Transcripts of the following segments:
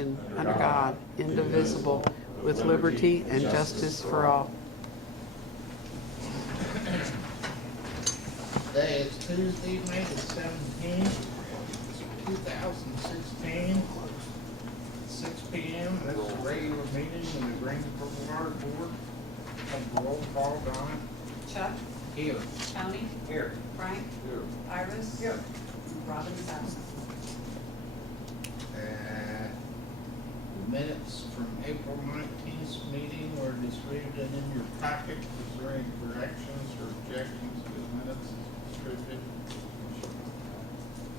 nation, under God, indivisible, with liberty and justice for all. Today is Tuesday, May the 17th, 2016, 6 p.m. This is a regular meeting of the Greensburg Water Board. Have the roll call, Donna. Chuck? Here. Tony? Here. Frank? Here. Iris? Here. Robin is absent. The minutes from April 19th meeting were distributed in your packet. Is there any corrections or objections to the minutes as distributed?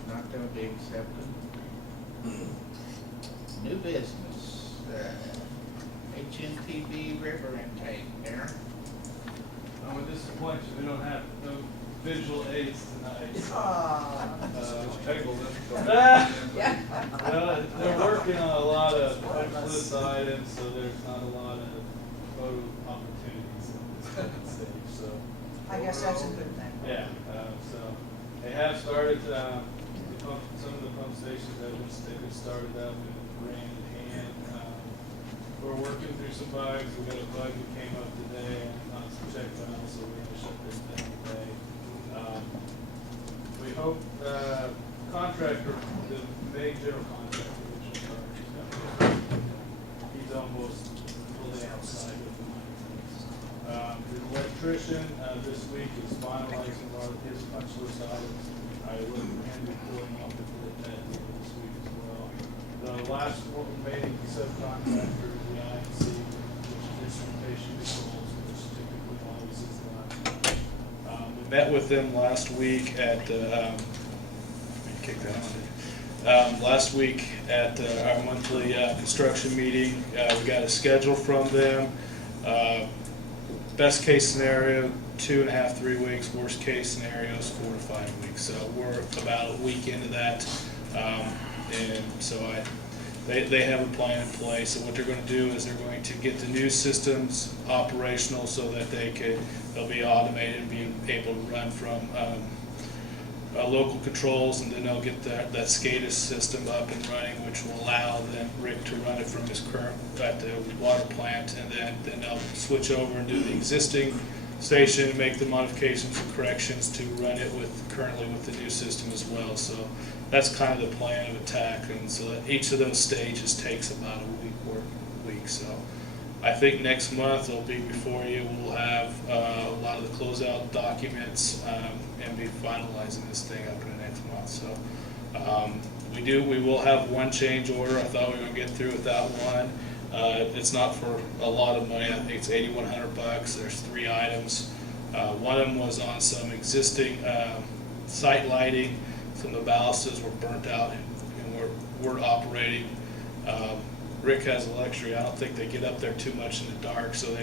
Not going to be accepted. New business, HNTB river intake. Aaron? I'm gonna disappoint you, we don't have no visual aids tonight. Peggle, Well, they're working on a lot of list items, so there's not a lot of photo opportunities at this stage, so. I guess that's a good thing. Yeah, so they have started, some of the pump stations have been started up and ran in hand. We're working through some bugs. We got a bug that came up today and not some check valves, so we're gonna shut this down today. We hope, contractor, the main general contractor, which is he's almost fully outside with the money. The electrician, this week is finalizing a lot of his punch list items. I look for him to be pulling off the bid at the end of this week as well. The last remaining subcontractor is the IMC, which is instrumentation controls, which typically always is the last one. We met with them last week at, kick that on. Last week at our monthly construction meeting, we got a schedule from them. Best case scenario, 2.5 to 3 weeks. Worst case scenario is 4 to 5 weeks. So we're about a week into that, and so they have a plan in place. And what they're going to do is they're going to get the new systems operational so that they'll be automated and be able to run from local controls, and then they'll get that SCADA system up and running, which will allow then Rick to run it from his current at the water plant, and then they'll switch over and do the existing station and make the modifications and corrections to run it currently with the new system as well. So that's kind of the plan of attack, and so that each of those stages takes about a week. So I think next month it'll be before you. We'll have a lot of the closeout documents and be finalizing this thing up in the next month. So we will have one change order. I thought we were going to get through without one. It's not for a lot of money. I think it's $8,100. There's 3 items. One of them was on some existing site lighting. Some of the balustrades were burnt out and weren't operating. Rick has a luxury. I don't think they get up there too much in the dark, so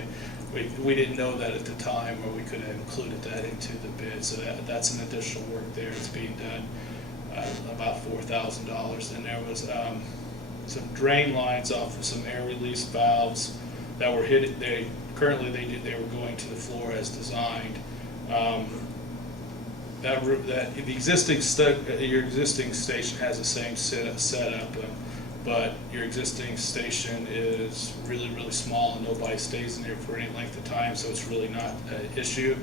we didn't know that at the time, or we could have included that into the bid. So that's an additional work there. It's being done, about $4,000. And there was some drain lines off of some air release valves that were hit. They were going to the floor as designed. Your existing station has the same setup. But your existing station is really, really small and nobody stays in there for any length of time, so it's really not an issue.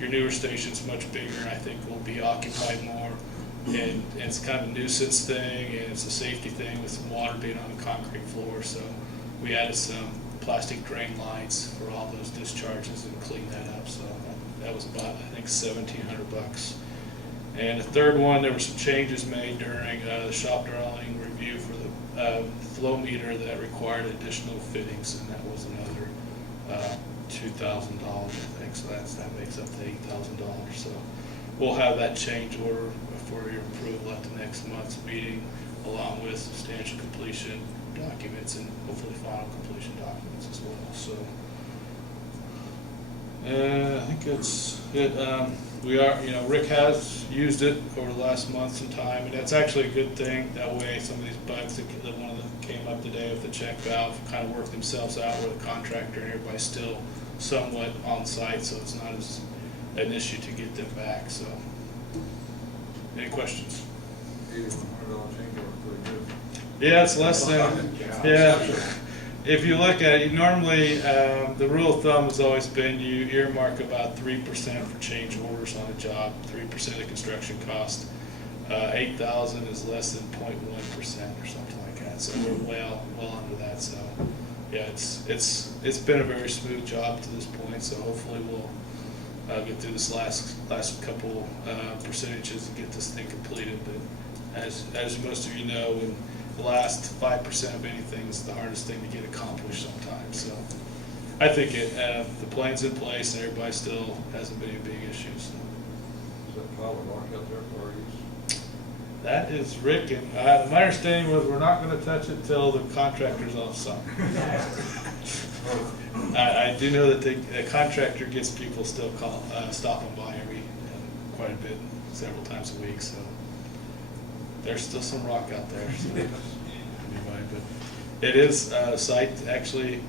Your newer station's much bigger and I think will be occupied more. And it's kind of a nuisance thing and it's a safety thing with some water being on the concrete floor. So we added some plastic drain lines for all those discharges and cleaned that up. So that was about, I think, $1,700. And the third one, there were some changes made during the shop drawing review for the flow meter that required additional fittings, and that was another $2,000, I think. So that makes up the $8,000. So we'll have that change order for your approval at the next month's meeting, along with substantial completion documents and hopefully final completion documents as well. So I think that's it. Rick has used it over the last month some time, and that's actually a good thing. That way some of these bugs that one of them came up today with the check valve kind of work themselves out with the contractor, and everybody's still somewhat on site, so it's not as an issue to get them back. So any questions? $8,100 change order, pretty good. Yeah, it's less than, yeah. If you look at it, normally, the rule of thumb has always been you earmark about 3% for change orders on a job, 3% of construction cost. 8,000 is less than 0.1% or something like that, so we're well under that, so. Yeah, it's been a very smooth job to this point, so hopefully we'll get through this last couple percentages and get this thing completed. But as most of you know, when the last 5% of anything is the hardest thing to get accomplished sometimes. So I think the plan's in place and everybody still hasn't been any big issues. So. Is that pile of rock out there for our use? That is Rick, and my understanding was we're not going to touch it till the contractor's off summer. I do know that the contractor gets people still stopping by quite a bit, several times a week. So there's still some rock out there. So anyway, but it is a site. Actually,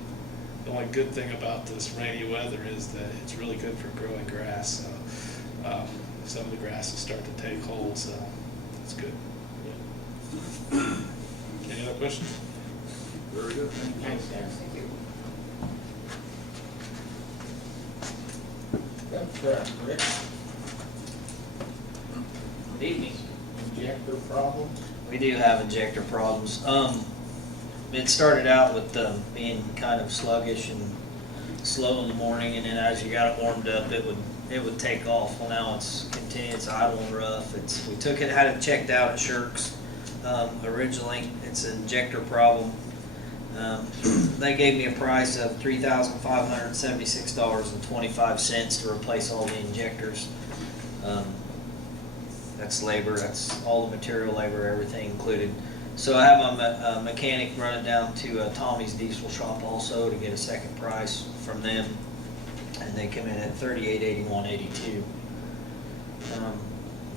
the only good thing about this rainy weather is that it's really good for growing grass. So some of the grasses start to take hold. So. That's good. Any other questions? Very good, thank you. Thanks, Dan. Thank you. That's Rick. Good evening. Injector problem? We do have injector problems. It started out with being kind of sluggish and slow in the morning, and then as you got it warmed up, it would take off. Well, now it's continuous, idle and rough. We had it checked out at Shirks originally. It's an injector problem. They gave me a price of $3,576.25 to replace all the injectors. That's labor, that's all the material labor, everything included. So I have my mechanic run it down to Tommy's Diesel Shop also to get a second price from them, and they come in at $38.81.82.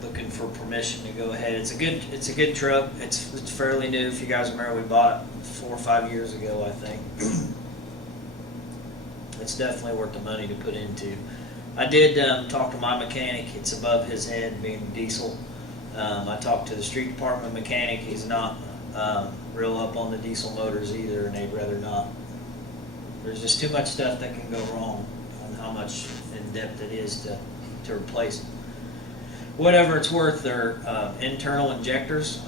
Looking for permission to go ahead. It's a good truck. It's fairly new. If you guys remember, we bought it 4 or 5 years ago, I think. It's definitely worth the money to put into. I did talk to my mechanic. It's above his head, being diesel. I talked to the street department mechanic. He's not real up on the diesel motors either, and they'd rather not. There's just too much stuff that can go wrong on how much in depth it is to replace. Whatever it's worth, they're internal injectors,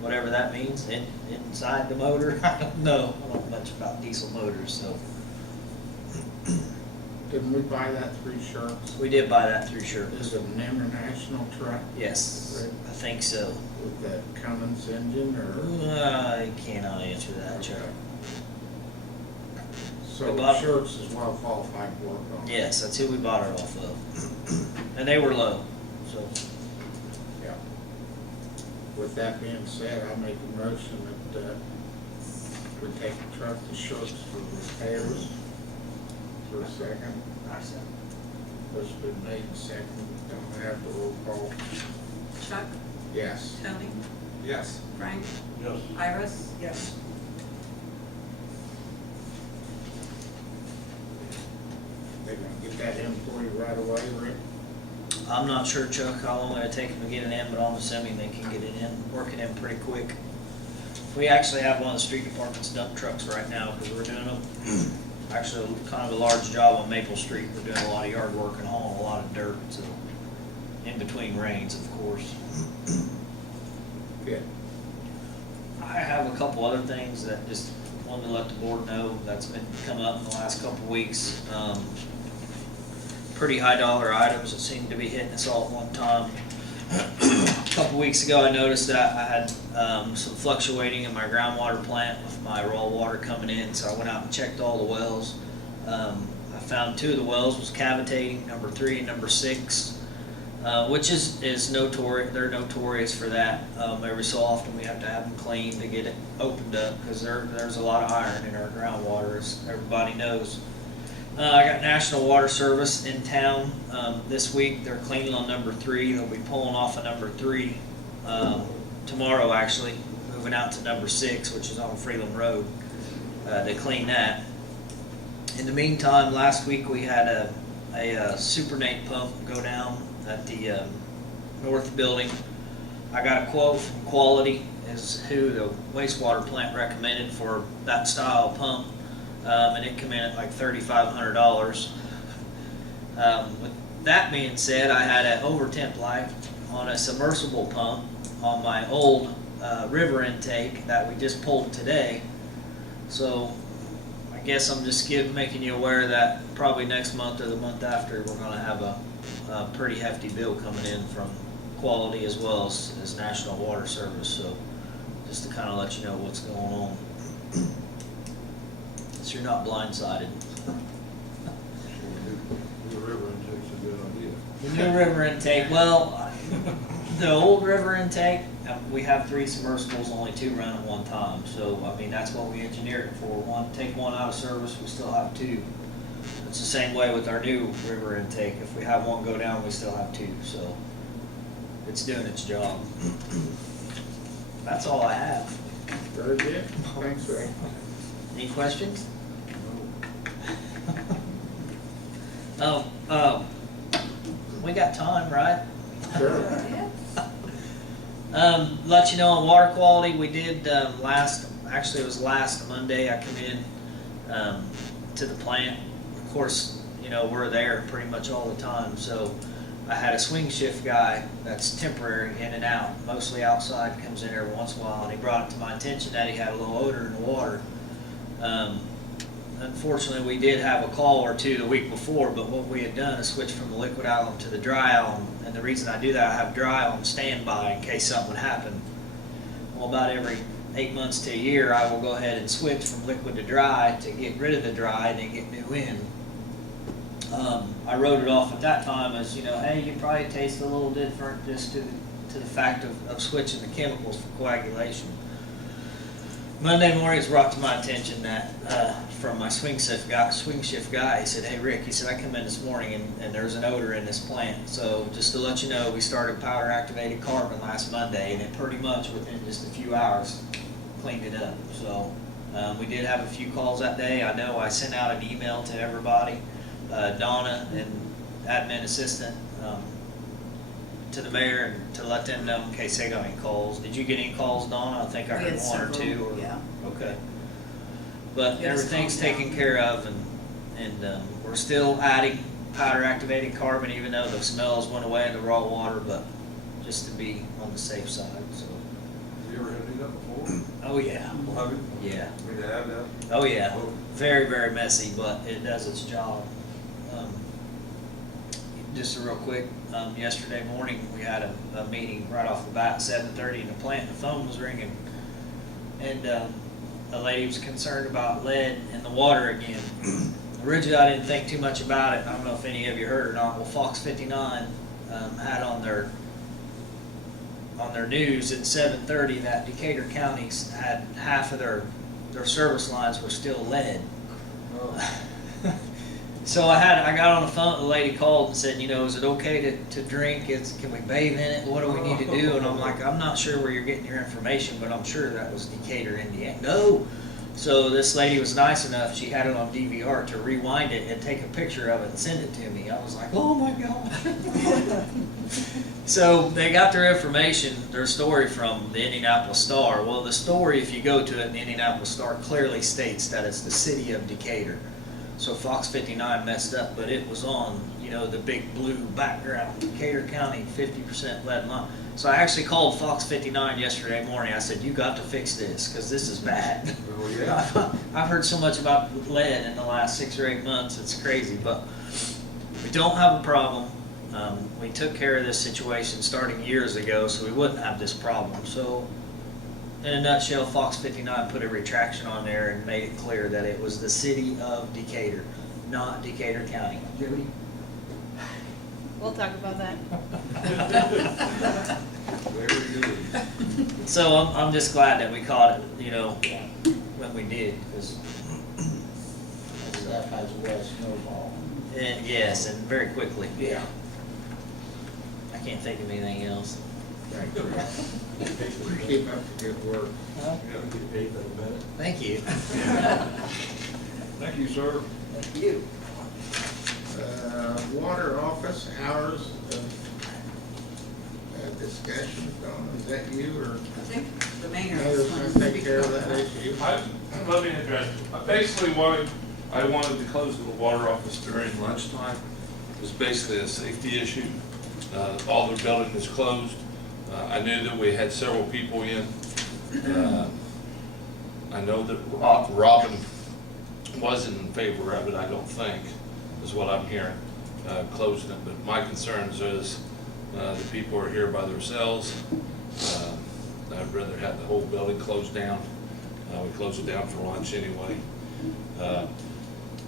whatever that means, inside the motor. I don't know much about diesel motors, so. Didn't we buy that through Shirks? We did buy that through Is Shirks. it an international truck Yes, Right. I think so. with that Cummins engine or? I cannot answer that, Chuck. So We bought- Shirks is well qualified to work on. Yes, that's who we bought it off of. And they were low, so. Yeah. With that being said, I'll make a motion that we take the truck to Shirks for repairs. For a second. Motion been made and seconded. Don't have the roll call. Chuck, Yes. Tony, Yes. Frank, Yes. Iris? Yes. They're gonna get that in for you right away, Rick? I'm not sure, Chuck, how long it'll take them to get it in, but I'm assuming they can get it in, work it in pretty quick. We actually have one of the street department's dump trucks right now, because we're doing actually kind of a large job on Maple Street. We're doing a lot of yard work and hauling a lot of dirt, so, in between rains, of course. Good. I have a couple other things that just wanted to let the board know that's been come up in the last couple of weeks. Pretty high dollar items that seem to be hitting us all at one time. A couple weeks ago, I noticed that I had some fluctuating in my groundwater plant with my raw water coming in, so I went out and checked all the wells. I found 2 of the wells was cavitating, number 3 and number 6. Which is notorious. They're notorious for that. Every so often we have to have them cleaned to get it opened up because there's a lot of iron in our groundwater, as everybody knows. I got National Water Service in town this week. They're cleaning on number 3. They'll be pulling off of number 3 tomorrow, actually, moving out to number 6, which is on Freeland Road. They clean that. In the meantime, last week we had a Supernate pump go down at the north building. I got a quote from Quality. is who the wastewater plant recommended for that style of pump, and it came in at like $3,500. With that being said, I had an over temp life on a submersible pump on my old river intake that we just pulled today. So I guess I'm just making you aware that probably next month or the month after we're going to have a pretty hefty bill coming in from Quality as well as National Water Service. So just to kind of let you know what's going on, so you're not blindsided. New river intake's a good idea. The new river intake, well, the old river intake, we have 3 submersibles, only 2 run at one time. So, I mean, that's what we engineered it for. Take one out of service, we still have 2. It's the same way with our new river intake. If we have one go down, we still have 2. So, it's doing its job. That's all I have. Very good. Thanks, Ray. Any questions? We got time, right? Sure. Let you know on water quality, we did actually it was last Monday, I come in to the plant. Of course, you know, we're there pretty much all the time, so I had a swing shift guy that's temporary in and out, mostly outside, comes in every once in a while, and he brought it to my attention that he had a little odor in the water. Unfortunately, we did have a call or two the week before, but what we had done is switch from the liquid alum to the dry alum. And the reason I do that, I have dry alum standby in case something would happen. Well, about every 8 months to a year, I will go ahead and switch from liquid to dry to get rid of the dry and then get new in. I wrote it off at that time as, you know, hey, you probably taste a little different just to the fact of switching the chemicals for coagulation. Monday morning, it's brought to my attention that from my swing shift guy, he said, hey Rick, he said, I come in this morning and there's an odor in this plant. So just to let you know, we started powder activated carbon last Monday, and it pretty much within just a few hours cleaned it up. So we did have a few calls that day. I know I sent out an email to everybody, Donna and admin assistant, to the mayor, and to let them know in case they got any calls. Did you get any calls, Donna? I think I We heard had 1 or 2. several, Or, yeah. Okay. But Yes, everything's calm down. taken care of, and we're still adding powder activated carbon, even though the smells went away in the raw water, but just to be on the safe side. So. Have you ever had to do that before? Oh yeah. Have you? Yeah. I mean, to have that? Oh yeah. Oh. Very, very messy, but it does its job. Just real quick, yesterday morning we had a meeting right off the bat, 7:30 in the plant. The phone was ringing, and a lady was concerned about lead in the water again. Originally, I didn't think too much about it. I don't know if any of you heard or not. Well, Fox 59 had on their news at 7:30 that Decatur counties had half of their service lines were still lead. Oh. So I got on the phone, the lady called and said, you know, is it okay to drink? Can we bathe in it? What do we need to do? And I'm like, I'm not sure where you're getting your information, but I'm sure that was Decatur, Indiana. No. So this lady was nice enough, she had it on DVR to rewind it and take a picture of it and send it to me. I was like, oh my God. So they got their information, their story from the Indianapolis Star. Well, the story, if you go to it in the Indianapolis Star, clearly states that it's the city of Decatur. So Fox 59 messed up, but it was on, you know, the big blue background, Decatur County, 50% lead line. So I actually called Fox 59 yesterday morning. I said, you got to fix this, because this is bad. Oh, yeah. I've heard so much about lead in the last 6 or 8 months, it's crazy, but we don't have a problem. We took care of this situation starting years ago, so we wouldn't have this problem. So in a nutshell, Fox 59 put a retraction on there and made it clear that it was the city of Decatur, not Decatur County. Jody? We'll talk about that. Very good. So I'm just glad that we caught it, you know, when we did, because That has a wet snowball. yes, and very quickly. Yeah. I can't think of anything else. Thanks, Rick. Keep up the good work. Thank you. Thank you, sir. Thank you. Water office hours of discussion, Donna, is that you or? I think the mayor Mayor's is gonna going to take speak care of about that that. issue. Let me address, I basically I wanted to close the water office during lunchtime. It was basically a safety issue. All the building is closed. I knew that we had several people in. I know that Robin wasn't in favor of it, I don't think, is what I'm hearing, closing it. But my concerns is the people are here by themselves. I'd rather have the whole building closed down. We close it down for lunch anyway.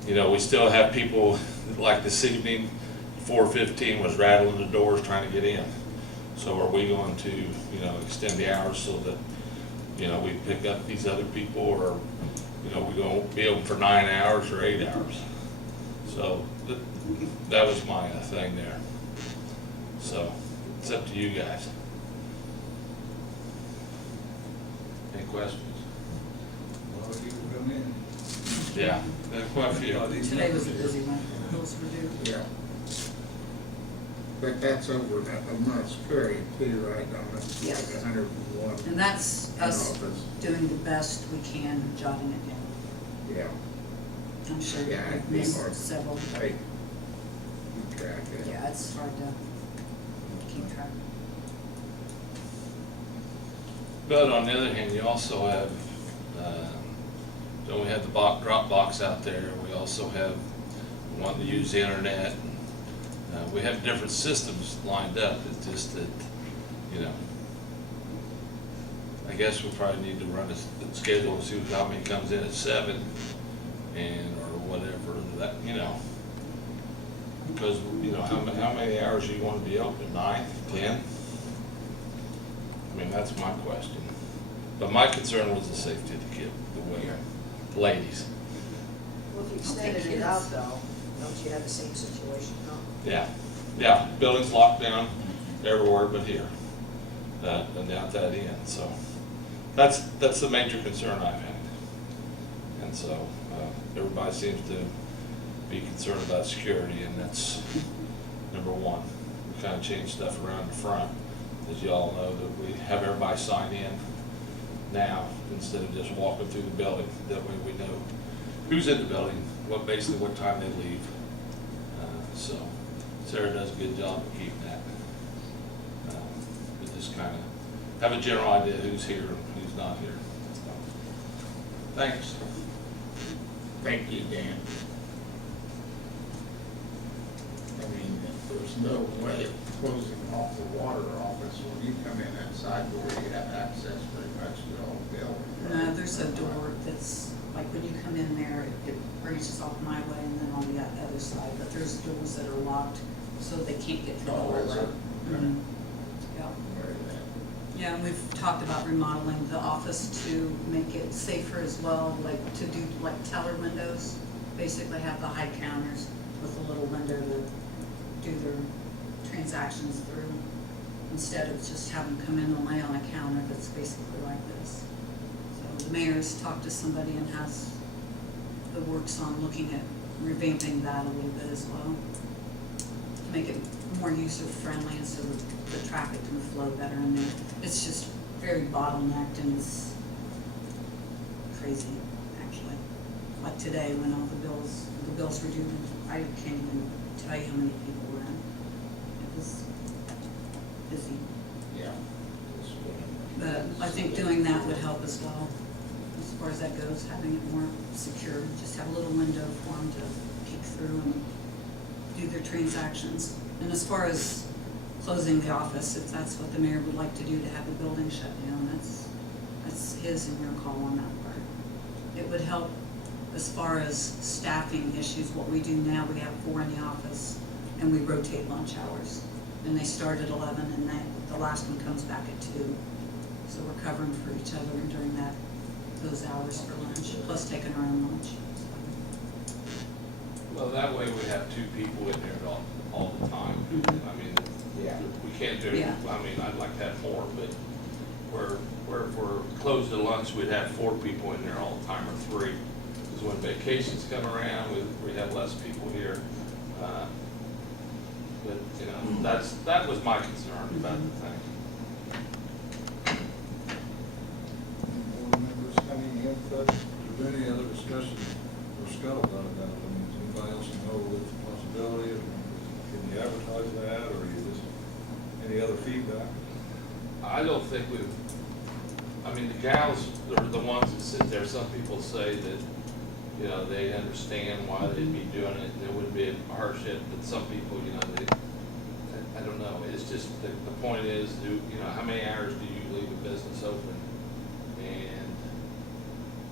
You know, we still have people, like this evening, 4:15 was rattling the doors trying to get in. So are we going to, you know, extend the hours so that, you know, we pick up these other people, or, you know, we're going to be open for 9 hours or 8 hours? So that was my thing there. So it's up to you guys. Any questions? Well, you can come in. Yeah, that's quite a few. Today was a busy one. Bills were due. Yeah. But that's over a month's period too, right, Donna? Yes. Like 101. And that's us office. doing the best we can, jotting it down. Yeah. I'm sure Yeah, it'd we've be missed hard. several. Hey, keep track of it. Yeah, it's hard to keep track. But on the other hand, you also have, don't we have the drop box out there? We also have wanting to use the internet. We have different systems lined up. It's just that, you know, I guess we probably need to run a schedule and see how many comes in at 7 and or whatever that, you know. Because, you know, how many hours do you want to be open? 9, 10? I mean, that's my question. But my concern was the safety of the kid, the ladies. Well, if you Okay, extended it kids. out though, don't you have the same situation, no? Yeah, building's locked down everywhere but here, and down at that end, so that's the major concern I've had. And so, everybody seems to be concerned about security, and that's number one. We kind of changed stuff around the front, as y'all know, that we have everybody sign in now, instead of just walking through the building. That way we know who's in the building, basically what time they leave. So Sarah does a good job of keeping that. We just kind of have a general idea who's here and who's not here. So, thanks. Thank you, Dan. I mean, there's no way of closing off the water office when you come in that side door, you have access pretty much to the whole building. right? No, there's a door that's, like when you come in there, it branches off my way and then on the other side, but there's doors that are locked so they can't get through the Oh, is hallway. it? Mhm. Yeah. Where is that? Yeah, and we've talked about remodeling the office to make it safer as well, like to do like teller windows. Basically have the high counters with a little window to do their transactions through, instead of just having them come in and lay on a counter that's basically like this. So the mayor's talked to somebody and has the works on looking at revamping that a little bit as well, to make it more user-friendly and so the traffic can flow better in there. It's just very bottlenecked and it's crazy, actually. Like today, when all the bills were due, I can't even tell you how many people were in. It was busy. Yeah. But I think doing that would help as well, as far as that goes, having it more secure. Just have a little window for them to peek through and do their transactions. And as far as closing the office, if that's what the mayor would like to do, to have the building shut down, that's his and your call on that part. It would help as far as staffing issues. What we do now, we have 4 in the office and we rotate lunch hours. And they start at 11 and the last one comes back at 2. So we're covering for each other during those hours for lunch, plus taking our own lunch. Well, that way we have 2 people in there all the time. I mean, Yeah. we can't do, Yeah. I mean, I'd like to have more, but where if we're closed at lunch, we'd have 4 people in there all the time, or 3. Because when vacations come around, we have less people here. But, you know, that was my concern about the thing. other feedback? I don't think I mean, the gals are the ones that sit there. Some people say that, you know, they understand why they'd be doing it and it wouldn't be a hardship, but some people, you know, I don't know. It's just, the point is, you know, how many hours do you leave a business open? And,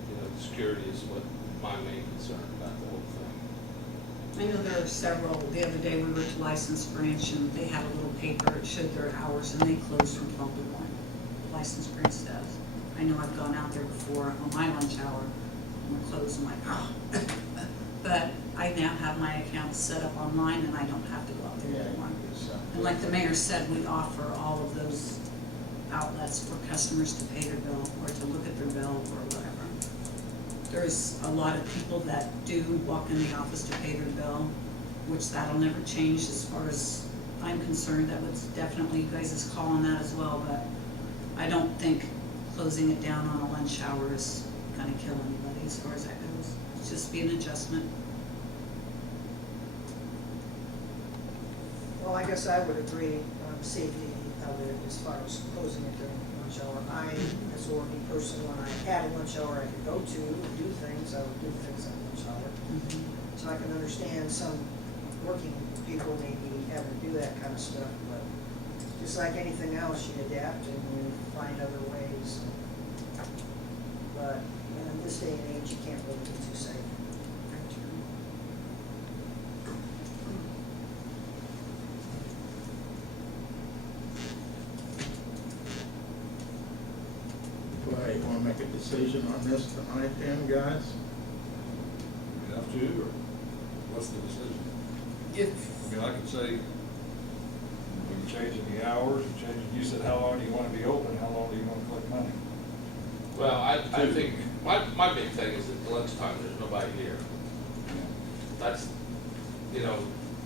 you know, security is what my main concern about the whole thing. I know there are several, the other day we were at License Branch and they had a little paper, it showed their hours and they closed from 12 to 1. License Branch does. I know I've gone out there before on my lunch hour and we're closed, I'm like, oh. But I now have my account set up online and I don't have to go out there anymore. And like the mayor said, we offer all of those outlets for customers to pay their bill or to look at their bill or whatever. There's a lot of people that do walk in the office to pay their bill, which that'll never change as far as I'm concerned. That was definitely you guys' call on that as well, but I don't think closing it down on a lunch hour is gonna kill anybody as far as that goes. It's just be an adjustment. Well, I guess I would agree on safety of it as far as closing it during lunch hour. I, as a working person, when I had a lunch hour I could go to and do things, I would do things at lunch hour. So I can understand some working people maybe having to do that kind of stuff, but just like anything else, you adapt and you find other ways. But in this day and age, you can't really be too safe. Well, you wanna make a decision on this tonight then, guys? You have to, or what's the decision? If, I mean, I could say, we're changing the hours, and changing, you said how long do you wanna be open, how long do you wanna collect money? Well, I think, my big thing is at lunchtime, there's nobody here. That's, you know,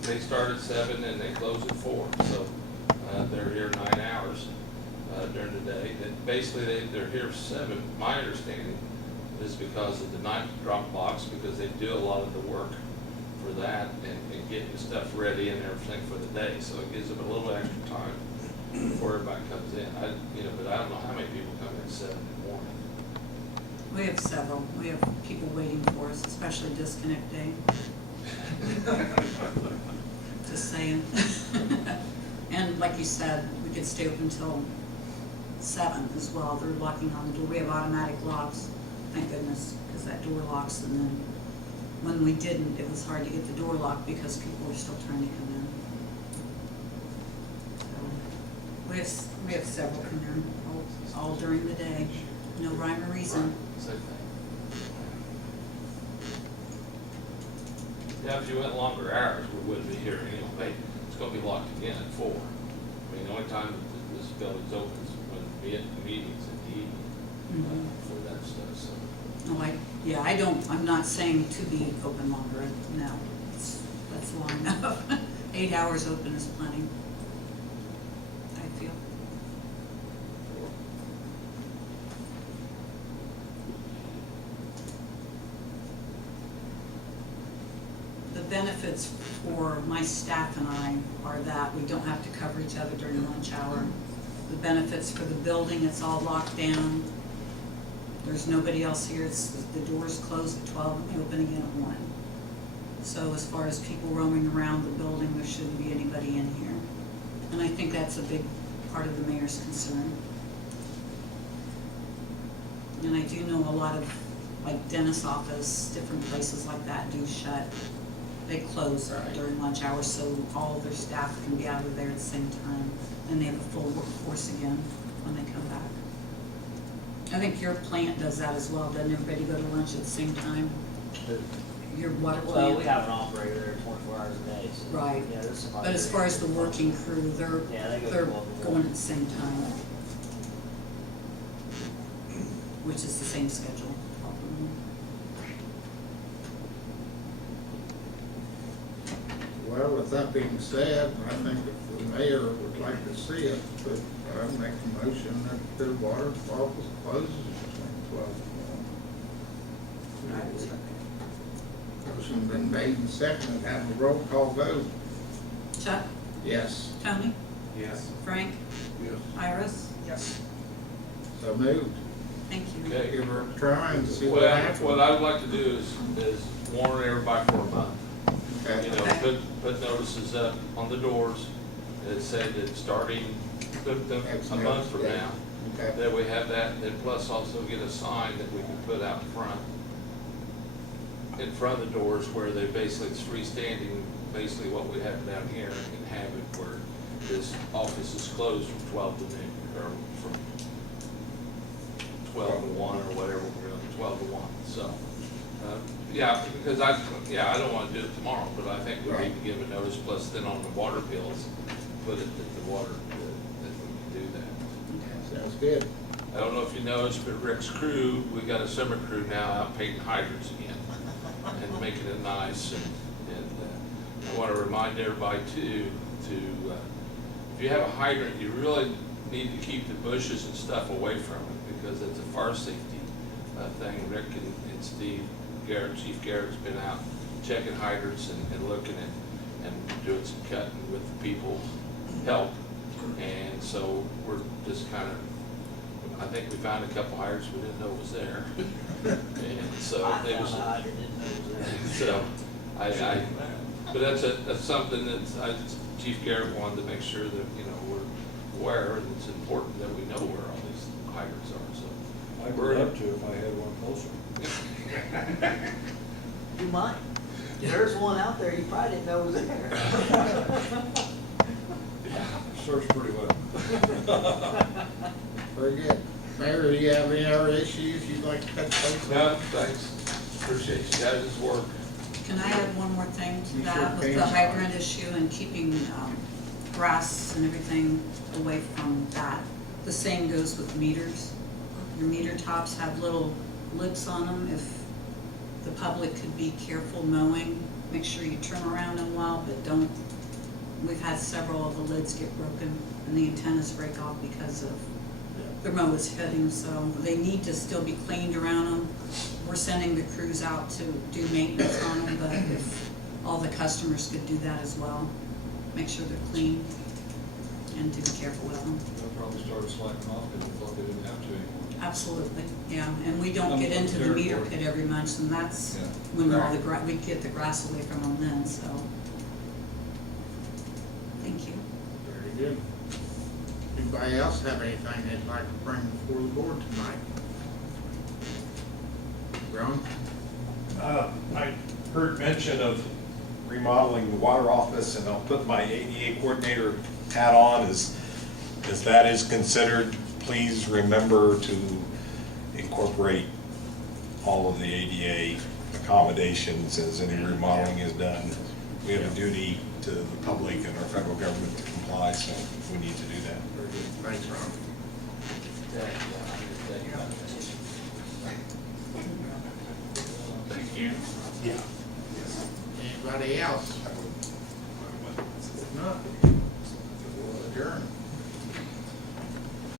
they start at 7 and they close at 4, so they're here 9 hours during the day. And basically, they're here 7. My understanding is because of the night drop box, because they do a lot of the work for that and getting stuff ready and everything for the day. So it gives them a little extra time before everybody comes in. But I don't know how many people come in at 7 in the morning. we have several, we have people waiting for us, especially disconnect day. Just saying. And like you said, we could stay open until 7 as well. They're locking on the door. We have automatic locks, thank goodness, because that door locks. And then when we didn't, it was hard to get the door locked because people were still trying to come in. So we have several come in all during the day. No rhyme or reason. Same thing. Yeah, if you went longer hours, we wouldn't be here anyway. It's gonna be locked again at 4. I mean, the only time that this building's open is when the meetings in the evening for that stuff, so. No, I'm not saying to be open longer, no, that's long enough. 8 hours open is plenty, I feel. The benefits for my staff and I are that we don't have to cover each other during lunch hour. The benefits for the building, it's all locked down. There's nobody else here. The doors close at 12 and they open again at 1. So as far as people roaming around the building, there shouldn't be anybody in here. And I think that's a big part of the mayor's concern. And I do know a lot of, like dentist's office, different places like that do shut. They close during lunch hours so all of their staff can be out of there at the same time. And they have a full workforce again when they come back. I think your plant does that as well. Doesn't everybody go to lunch at the same time? Your water plant? Well, we have an operator there 24 hours a day. So Right. Yeah, there's somebody. But as far as the there. working crew, they're Yeah, they go they're 12 to 1. going at the same time, which is the same schedule. Well, with that being said, I think if the mayor would like to see it, but I make a motion that the water office closes between 12 and 1. Motion been made and seconded, have a roll call vote. Chuck, Yes. Tony, Yes. Frank? Yes. Iris? Yes. So moved. Thank you. Okay. Give her a try and see what Well, happens. what I would like to do is warn everybody for a month. Okay. You know, Okay. put notices up on the doors that said that starting a month from now, Okay. that we have that, and plus also get a sign that we can put out in front of the doors where they basically, it's freestanding, basically what we have down here, and have it where this office is closed from 12 to noon, or from 12 to 1 or whatever, we're doing, 12 to 1, so. Yeah, because I don't want to do it tomorrow, but I think we need to give a notice, plus then on the water bills, put it that the water, that we can do that. Sounds good. I don't know if you noticed, but Rick's crew, we got a summer crew now out painting hydrants again and making it nice. And I want to remind everybody too, if you have a hydrant, you really need to keep the bushes and stuff away from it because it's a fire safety thing. Rick and Steve Garrett, Chief Garrett's been out checking hydrants and looking at and doing some cutting with the people help. And so we're just kind of, I think we found a couple hydrants we didn't know was there. And so they was, so but that's something that Chief Garrett wanted to make sure that, you know, we're aware and it's important that we know where all these hydrants are, so. I would love to if I had one closer. You might. There's one out there you probably didn't know was there. Searched pretty well. Very good. Mayor, do you have any other issues you'd like to touch base on? No, thanks. Appreciate you guys' work. Can I add one more thing to You that sure with can. the hydrant issue and keeping grass and everything away from that? The same goes with meters. Your meter tops have little lips on them. If the public could be careful mowing, make sure you turn around them well, but don't. We've had several of the lids get broken and the antennas break off because of the mowers hitting, so they need to still be cleaned around them. We're sending the crews out to do maintenance on them, but if all the customers could do that as well, make sure they're clean and to be careful with them. They'll probably start slacking off because they thought they didn't have to anymore. Absolutely, yeah, and we don't get into the meter pit every month, and that's Yeah. when all the we get the grass away from them then, so. Thank you. Very good. Anybody else have anything they'd like to bring before the board tonight? Ron? I heard mention of remodeling the water office, and I'll put my ADA coordinator hat on as that is considered. Please remember to incorporate all of the ADA accommodations as any remodeling is done. We have a duty to the public and our federal government to comply, so we need to do that. Very good. Thanks, Ron. Thank you. Yeah. Anybody else?